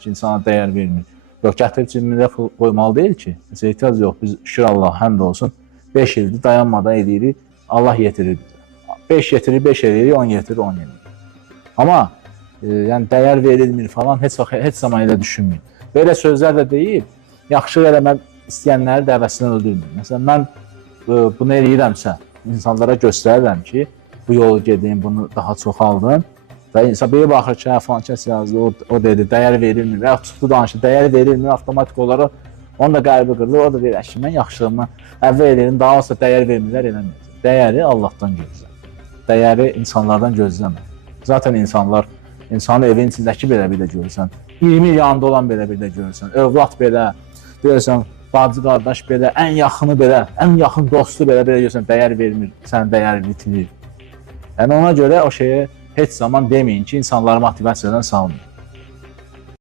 ki, insana dəyər vermir. Yox, gətirib cibimizə qoymalı deyil ki. Heç ehtiyac yox. Biz şükür Allah, həmd olsun. 5 ildir dayanmadan edirik. Allah yetirir bizə. 5 yetirir, 5 edirik, 10 yetirir, 10 edirik. Amma yəni dəyər verilmir falan heç zaman elə düşünməyin. Belə sözlər də deyib, yaxşı eləmək istəyənləri dəvəsindən öldürmür. Məsələn, mən bunu eləyirəmsə, insanlara göstərirəm ki, bu yolu gedin, bunu daha çoxaldın. Və insan belə baxır ki, falan kəs yazdı, o dedi, dəyər verilmir. Və ya tutdu danışır, dəyər verilmir, avtomatik olaraq onun da qəlbi qırılır, o da deyir, ki, mən yaxşılığımı əvvəl edirəm, daha olsa dəyər vermirlər, eləməyəcək. Dəyəri Allahdan gözlə. Dəyəri insanlardan gözləmə. Zaten insanın evin içindəki belə bir də görürsən, 20 yanında olan belə bir də görürsən, övlad belə, görürsən, bacı qardaş belə, ən yaxını belə, ən yaxın dostu belə görürsən, dəyər vermir, sən dəyər bitirir. Yəni ona görə o şeyi heç zaman deməyin ki, insanları motivasiyadan salmayın.